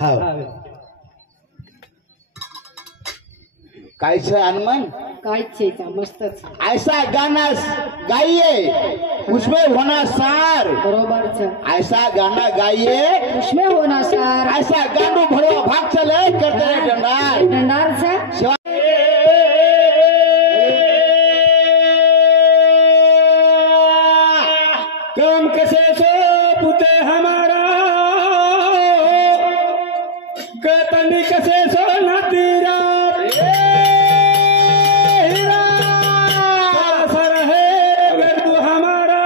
हा काय छे हनुमान काय छे मस्तच ऐसा गाना गाइए उसमें होना सार बरोबर छ ऐसा गाना गाइए उसमें होना सार ऐसा गांडू भड़वा भाग चले करते रहे डंडार डंडार छ काम कसे सो पुते हमारा कतनी कसे सो नातीरा सर है गर्दू हमारा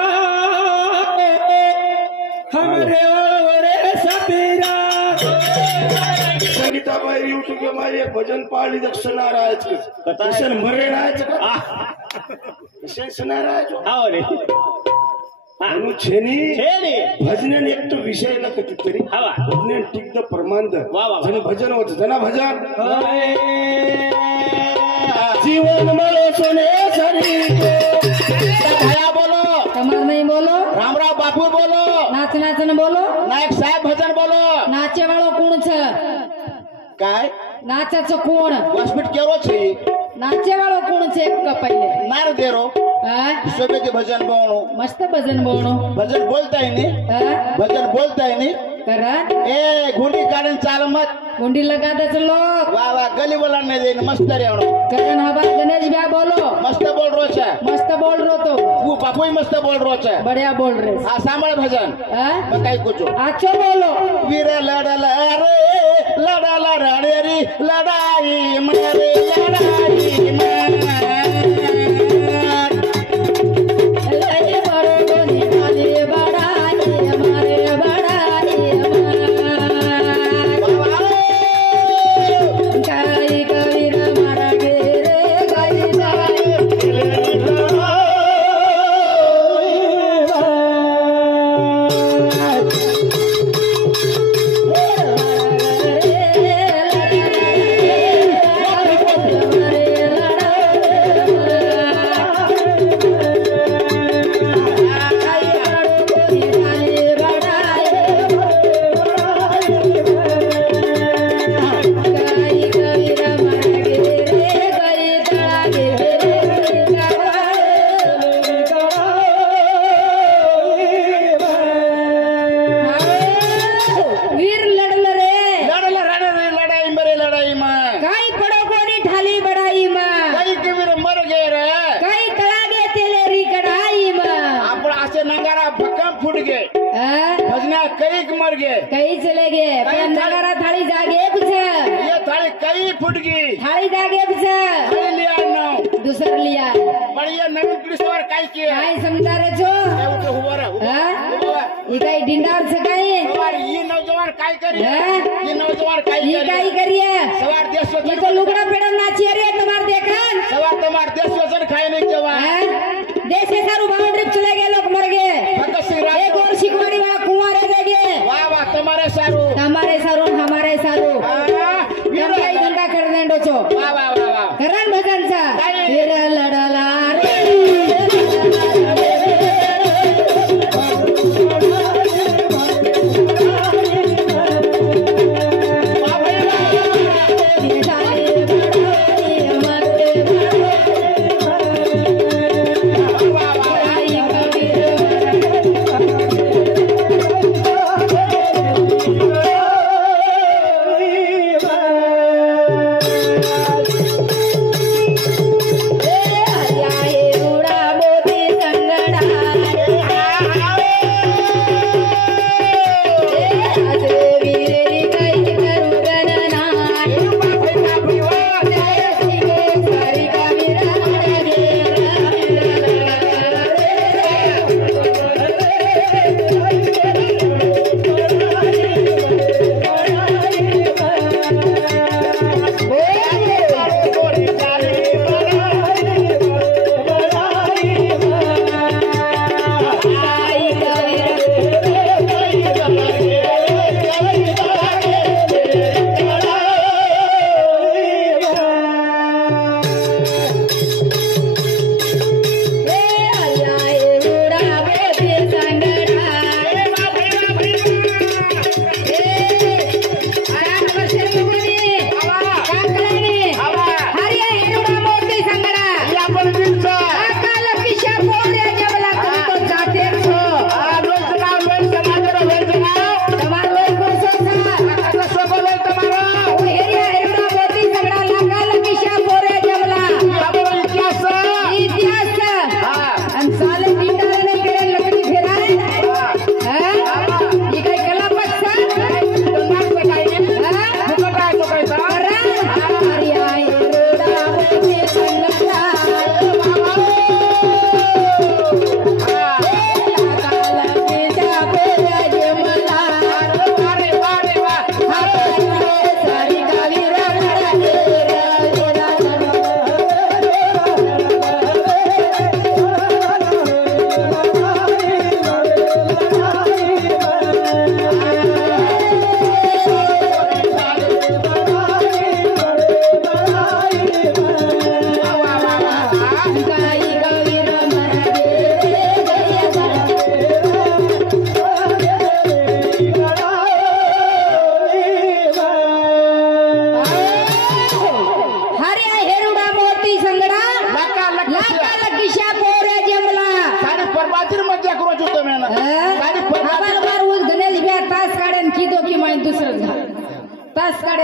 हमारे ओरे सतीरा संगीताबाई यूट्यूब के मारे भजन पाळी दक्षिणा राहायचं कथाशन मरे राहायचं का सुना राहायचो हा रे म्हणून छेनी भजन एक तो विषय न कधीतरी भजन टिकत प्रमाण जन भजन होत जना भजन जीवन मरो सोने सरी भया बोलो कमर नहीं बोलो रामराव बापू बोलो नाच नाचन बोलो नायक साहेब भजन बोलो नाचे वाळो कोण छ काय नाचाचं कोण हॉस्पिटल केरो छे नाचे वाळो कोण छे का पहिले नार देरो शोभे के भजन बोलो मस्त भजन बोलणो भजन बोलता है नहीं भजन बोलता है नहीं करा ए गुंडी काढून चाल मत गुंडी लगा दे चलो वाह वाह गली बोला नहीं देन मस्त रेवणो करण हवा गणेश भैया बोलो मस्त बोल रो छे मस्त बोल रो तो वो बापू ही मस्त बोल रो छे बढ़िया बोल रे हां सांभळ भजन मैं कई कुछ आछो बोलो वीर लड़ल रे लड़ल रे लड़ाई मारे लड़ाई मारे कई चले गए नगारा थाली जागे कुछ ये थाली कई फुट गई थाली जागे कुछ थाली लिया ना दूसर लिया बढ़िया नवीन कृष्ण काय किए काय समझा रे छो उठो हुआ ये काय डिंडार से काय सवार ये नौजवान काय करिए ये नौजवान काय ये काय करिए सवार देश ये तो लुगड़ा पेड़न नाचिए रे तुम्हार देखन सवार तुम्हार देश वजन खाए नहीं जवान देश से सारू बाउंड्री चले गए लोग मर गए भगत सिंह राज एक और शिकवाड़ी वाला कुआं रह गए वाह वाह तुम्हारे सारू हमारे सारू कमलाई गंगा कर देंडो छो वाह वाह वाह वाह करण भजन सा वीर लड़ला रे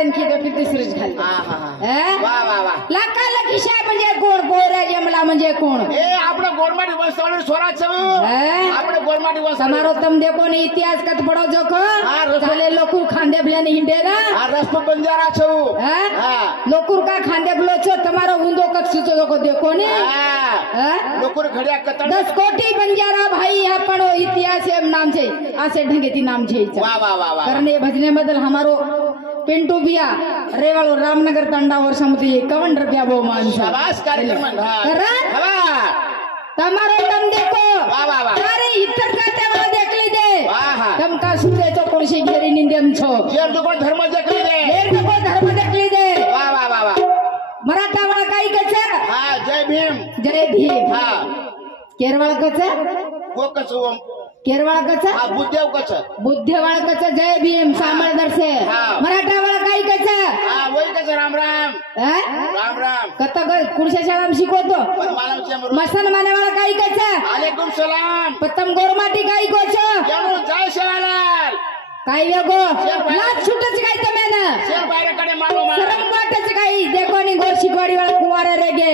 घालेन की तो दुसरीच घाल हा हा हा वा वा वा लाका लखिशा म्हणजे कोण गोऱ्या जमला म्हणजे कोण ए આપણે ગોરમાટી વંશાવળી સોરા છો આપણે ગોરમાટી તમારો વંશાવળી તમ દેખો ને ઇતિહાસ કત પડો જો કો ચાલે લોકુર ખાંડે ભલે ને હિંડે ના આ રસ્તો બંજારા છો હા લોકુર કા ખાંડે ભલો છો તમારો ઊંધો કત સુચો જો દેખો ને હા લોકોર ઘડિયા કતણ 10 कोटी बंजारा भाई આપણો ઇતિહાસ એમ નામ છે આસે ઢંગેતી નામ છે વા વા વા વા कारण ये भजने बदल हमारो पिंटू भैया रेवाड़ो रामनगर तंडा वर्षामध्ये 51 रुपया बहुमान છે શાબાશ કાર્યક્રમ હા તમારો તમ દેખો વા વા વા તારે ઇતર કાતે વાળા દેખ લીધે વાહ હા તમ કા સુતે તો કોણસી ઘેરી નિંદેમ છો જેર તો કોઈ ધર્મ દેખલી દે દેર તો કોઈ ધર્મ દેખ લીધે વાહ વાહ વાહ વાહ મરાઠા વાળા કાઈ કે છે હા જય ભીમ જય ભીમ હા કેરવાળા કે છે કોકસો केरवाळा कच हा बुद्धेव कच बुद्धेवाळा कच जय भीम सामळदर से मराठा वाळा काही कच हा वय कच राम राम राम राम कत कुणशा शाळाम शिकवतो मालम चेमरो मसन मानेवाळा काही कच अलैकुम सलाम पतम गोरमाटी काही कोच यानो जय शेवालाल काही वेगो लाच छुटच काही तमे ना शेर बाहेर कडे मारो मार सरम वाटच काही देखो नि गोर शिकवाडी वाळा कुवारे रेगे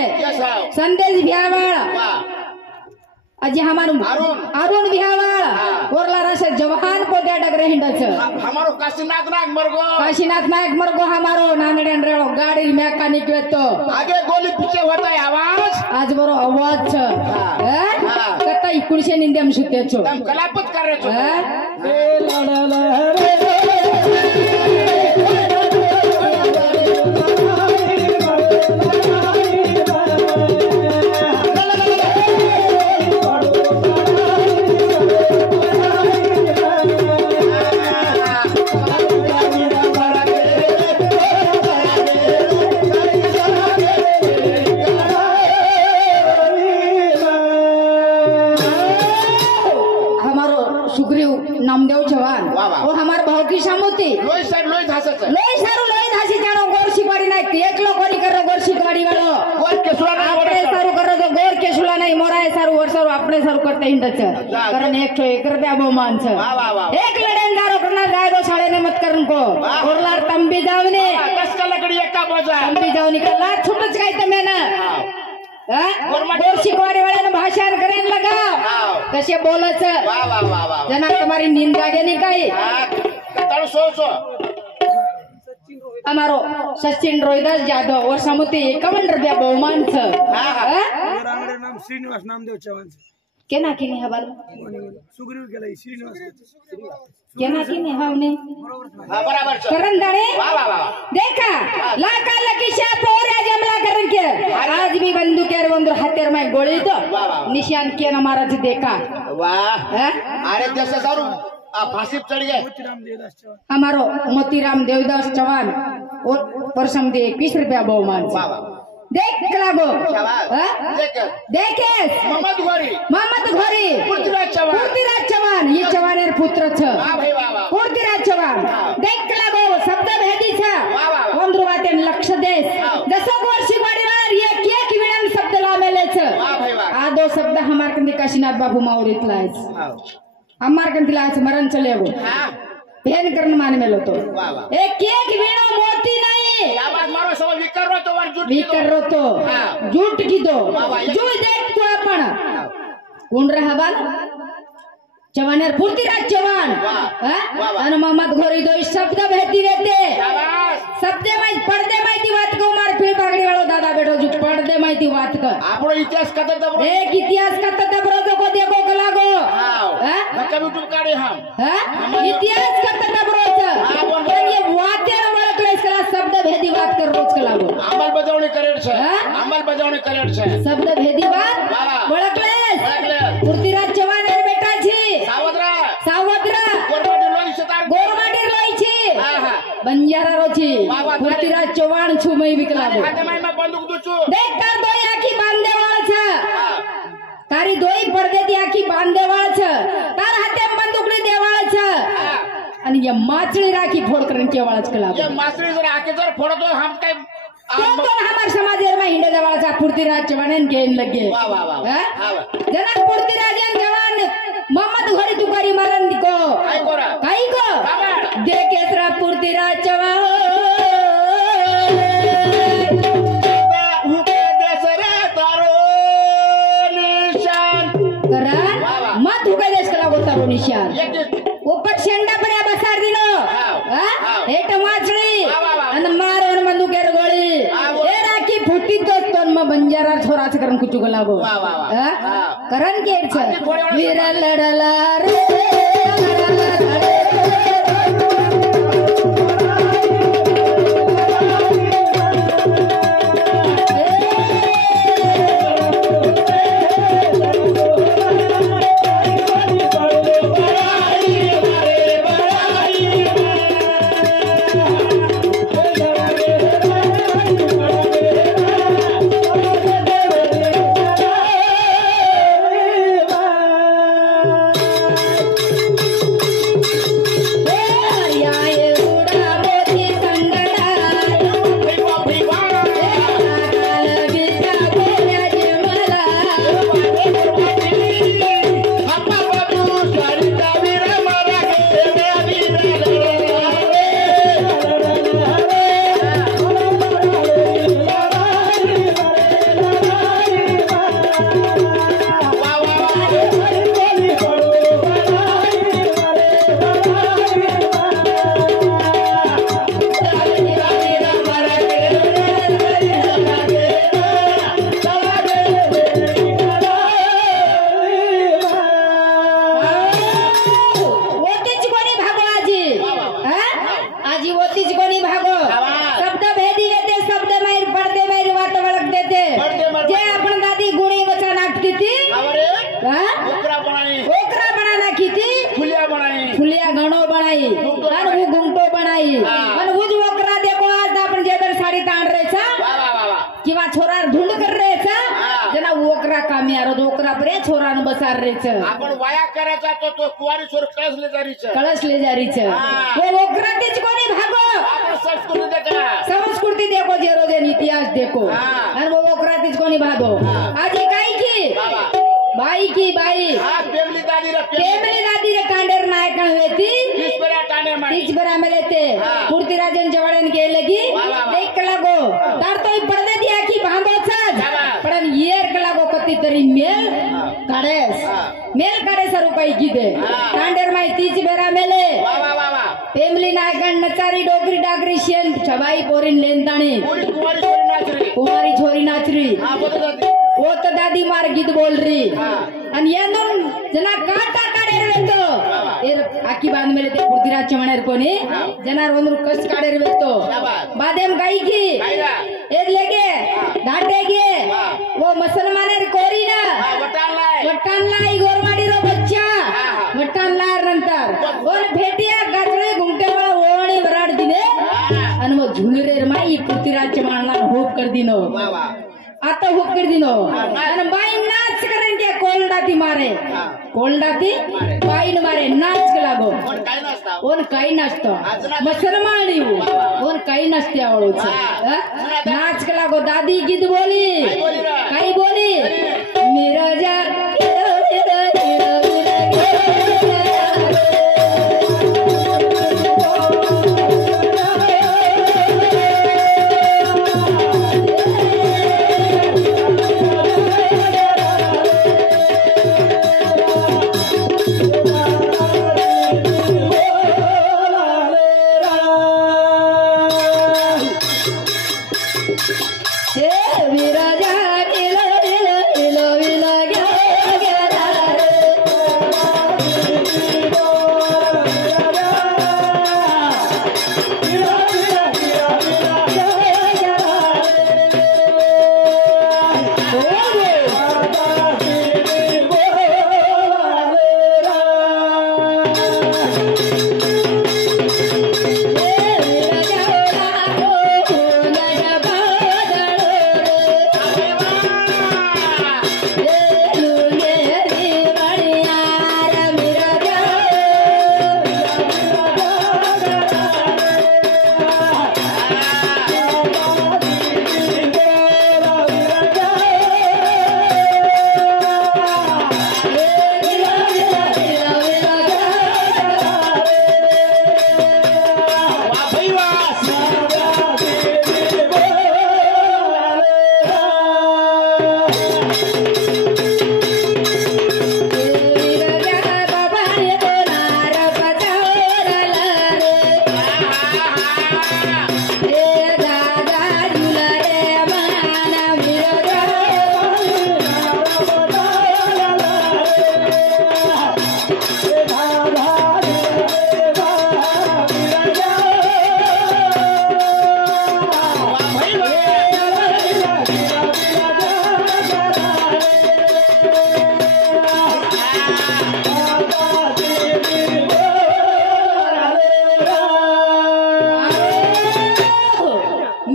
संदेश भ्यावाळा वाह अजी हमारो अरुण बिहावाळ ओरला रस जवान को डग रहिंडच हमारो काशीनाथ नायक मरगो हमारो नानडेन रेळो गाडी मेकॅनिक वेतो आगे गोली पीछे होता है आवाज आज बरो आवाज छ कतई कुणशे निंदेम सुते छो तम कलापत कर रहे छो नामदेव जवान वो हमार भाव की सामोती लोई धासच लोई धासी जानो गोर शिकवाडी नाही एकलो कोणी करो गोर शिकवाडी वालो गोर केसुला नाही આપણે સારું કરો તો ગોર કેસુલા નહીં મોરાય સારું વર્ષારું આપણે સારું કરતા હિંડ છે કારણ 101 રૂપિયા બહુમાન છે વાહ વાહ વાહ એક લડેંગારો કરना जाए तो साले ने मत करन को ओरलार तंबी जावने 10 का लकड़ी एका बोजा तंबी जावनी का लाट छुटच काय તમે ना गोर शिकवाडी वाल्याने भाषण करेन लगा कसे बोलच वाह वाह वाह वाह जना तुम्हारी नींद लागे नहीं काही कताळो सो અમારો સચિન રોહિદાસ જાદવ વર્ષામતી 51 રૂપિયા બહુમાન છે નામ શ્રીનિવાસ નામદેવ ચૌહાણ કેના કીની હવાલ સુગ્રીવ કેલા શ્રીનિવાસ કેના કીની હાવને हां बराबर છે करण दाणे वाह वाह वाह देखा लाका लकीशा पोरे जमला करण के आज भी बंदूकेर ಒಂದು ಹತ್ತೆರ ಮೈ ಗೋಳಿ ಇತ್ತು ನಿಶಾನ್ ಕೇನ ಮಾರಜ देखा वाह अरे जैसे सारू फांसी चढ़ गए हमारो मोतीराम देवदास चौहान वर्षम दे 21 रुपया बहुमान देख लागो देखे मोहम्मद घोरी पृथ्वीराज चौहान ये चौहानेर पुत्र छ पृथ्वीराज चौहान देख लागो शब्द भेदी छ ಒಂದ್ರು वातेन लक्ष देश जसो वर्षी वाडीवर ये केक विळम शब्द लामेले छ आ दो शब्द हमार कंदी काशीनाथ बाबू मावरीतला हमार कंदीला स्मरण चलेगो पेन करन मान मेलो तो एक केक वीणो मोती नहीं आवाज मारो सब विकर तो वर झूठ की दो जो देख तो आपण कोण रहा बाल चव्हाणेर पृथ्वीराज चव्हाण आणि मोहम्मद घोरी दो शब्द भेटी वेते शब्द माहिती पडदे माहिती वात को मार फिर पागडी वाळो दादा बेटो जुट पडदे माहिती वात क आपणो इतिहास कथा दबरो एक इतिहास कथा दबरो को देखो कलागो कभी टूट काढे हम इतिहास कथा दबरो पण ये वातेर वळकले सला शब्द भेदी वात कर रोज कलागो अंमलबजावणी करेड छे शब्द भेदी वात वळकले पृथ्वीराज चव्हाण रे बेटा छी सावद्रा गोरमाटी लोई छी बंजारा रोची पृथ्वीराज चव्हाण छु मई विकलागो देख कर दोई आखी बांधे वाळ छ तारी दोई पडदे ती आखी बांधे वाळ छ तार हाते बंदुकडी देवाळ छ आणि ये माचळी राखी फोड करन केवाळच कलागो ये माचळी जर आके जर फोडतो हम काय तो हमार समाजेर में हिंडे देवाळचा पृथ्वीराज चव्हाण घेन लगे वाह वाह वाह जना पृथ्वीराज चव्हाण मोहम्मद घोरी तुकारी मारन दिको काय को देखेसरा पृथ्वीराज चव्हाण छोराचं करण कुचू लागो वा, वा, वा. हा? करण केडच आधी कोणी वीर लढला रे किंवा छोरा धुंड कर रेचा जना ओकरा कामी आरो ओकरा परे छोरा न बसार रेच आपण वाया करायचा तो कुवारी छोर कळसले जारीच वो ओकरा तेच कोणी भागो संस्कृती देखो जेरो जे इतिहास देखो आणि वो ओकरा तेच कोणी भागो आज काय की बाई फेमिली दादी रे कांडेर नायक वेती तीच बरा मेले ते पृथ्वीराजन जवळन गेले की एक लागो तार तो पडदे दिया की बांधोच पण येर लागो कती तरी मेल काढे रुपये किदे कांडेर माई तीच बरा मेले फेमिली नायकन नचारी डोगरी डागरी शेन छबाई पोरीन लेनताणी कुमारी छोरी नाचरी वो तो दादी मार गीत बोल रही आणि यांदून जना काटा काढेर वेतो आखी बांध मेले ते पृथ्वीराज चव्हाण कोणी जना रोंदरू कस काढेर वेतो बादेम गाई की एक लेगे धाटे गे वो मुसलमानेर कोरी ना वटानला गोरमाडी रो बच्चा वटानला नंतर ओन भेटिया गाजळे घुमटेवाळा ओणी वराड दिने आणि वो झुलरेर माई पृथ्वीराज चव्हाणला होप कर दिनो आता हुक कर दिनो आणि बाई नाच करेन के कोलडाती मारे बाई मारे नाच लागो ओन काही नसतो मुसलमान ओन काही नसते आवळूच नाच लागो दादी गीत बोली काही बोली मिरजा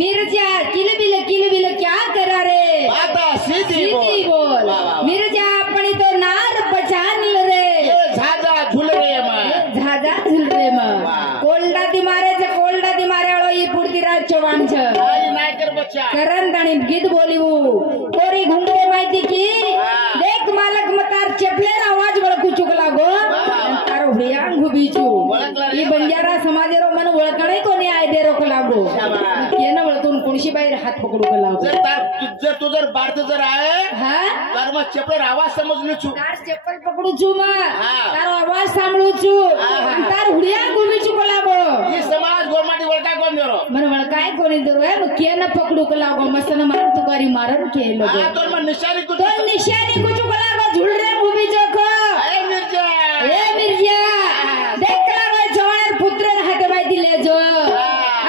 मिर्जा किलबिल क्या करा रे आता सीधी सीधी बोल वाह, वाह, वाह. मिर्जा अपनी तो नार पहचान रे ये झाजा झुल रे मग झाजा झुल रे मग वाह. कोल्डाती मारे वाळो ही पृथ्वीराज चव्हाण छ आई नाही कर बच्चा करंट आणि गीत बोलिवू कोरी घुंगरे माहिती की वाह. देख मालक मतार चपलेर आवाज बळकू चुकला गो तारो भ्रियांग बीचू ओळखला रे ही बंजारा समाजेरो मन ओळखणे कोणी आय दे रोक लागो शाबास. केन वळतून कोणशी बाहेर हात पकडू का लागो जर तू जर भारत जर आहे हा तर मग चपलेर आवाज समजली छू तार चप्पल पकडू छू मग हा. तारो आवाज सांभळू छू हा. आणि तार हुडियांग उभी छू का लागो ही समाज गोरमाटी वळका कोण देरो मन वळकाय कोणी दरो आहे मग केन पकडू का लागो मसन मार तुकारी मारन के लोगो हा तो मग निशाणी कुठे तो निशानी कुछ का लागो झुल रे उभी जोखो अरे मिर्जा ए मिर्जा देख लागो जवान पुत्र हाते बाई दिले जो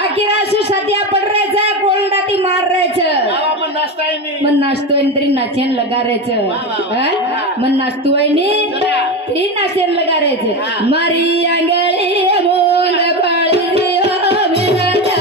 आखिरासु सध्या पड रेच कोल्डाती मार रेच बाबा मग नाचताय मी मन नाचतोय न तरी नाचेन लगा रेच मन नाचतोय नी तरी नाचेन लगा रेच मारी आंगळी मोल पाळी देव मिराजा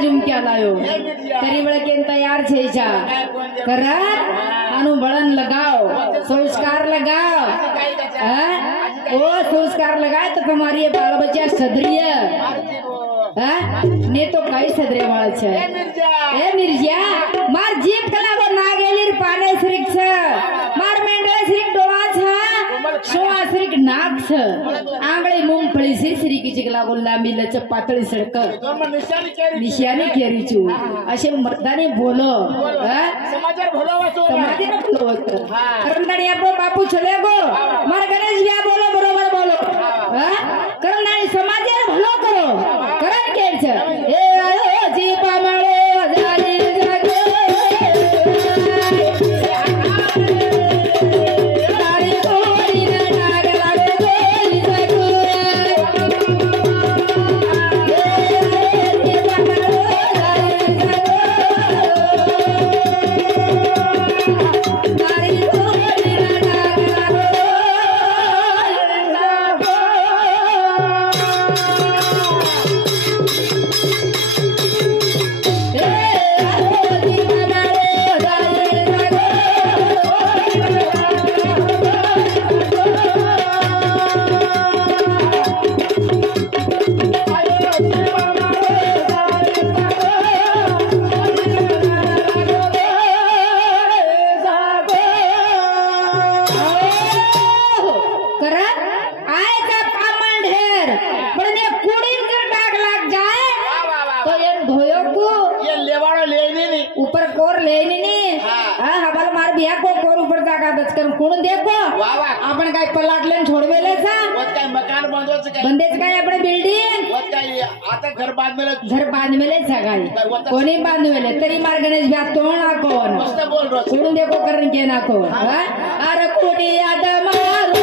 झुमक्या लायो तरी बळकेन तैयार छे जा करा अनु बळन लगाओ संस्कार लगाओ ओ संस्कार लगाए तो तुम्हारी बाल बच्चा सदरिय ने तो कई सदरे वाला छे ए मिर्जा लागून लांबी लचक पातळी सडक दोन मग निशाणी केली निशियाने केरीचू असे मर्दाने बोलो समाचार भलो वाचो समाधीने बोलो होतं हा. करंदाणी आपलो बापू छले गो मार गणेश व्या बोलो बरोबर बोलो करंदाणी समाजे भलो करो करण केरच ए आयो जी पामळे जाली जागो तारी कोरी न नाग लागो गोली जागो जी पामळे जाली जागो तारी कोरी न नाग लागो ये लेवाड़ो लेनी नहीं ऊपर कोर लेनी नहीं हाँ. हवाल मार बिया को कोर ऊपर जागा दचकर कोण देखो वाह, वाह. आपण काय पलाटलेन छोडवेले सा वत काय मकान बांधवायचं काय बंदेच काय आपण बिल्डिंग वत काय आता घर बांधलेलं घर बांधवेले सगाई कोणी बांधवेले तरी मार गणेश व्या तोण कोण मस्त बोल रोज कोण देखो करण के ना कोण अरे कोणी याद मारो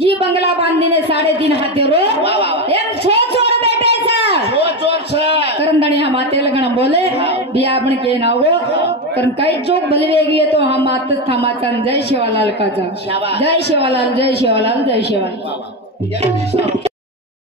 जी बंगला बांधीने 3.5 हाते रो वाह, वाह. एम छो चोर बेटे सा जो जोर से करंदणी हम आते लगन बोले भी आपण के ना हो कारण काही चोक भलवेगी है तो हम आतच थामाचन जय शिवालाल का जा शाबाश. जय शिवालाल जय शिवालाल जय शिवालाल या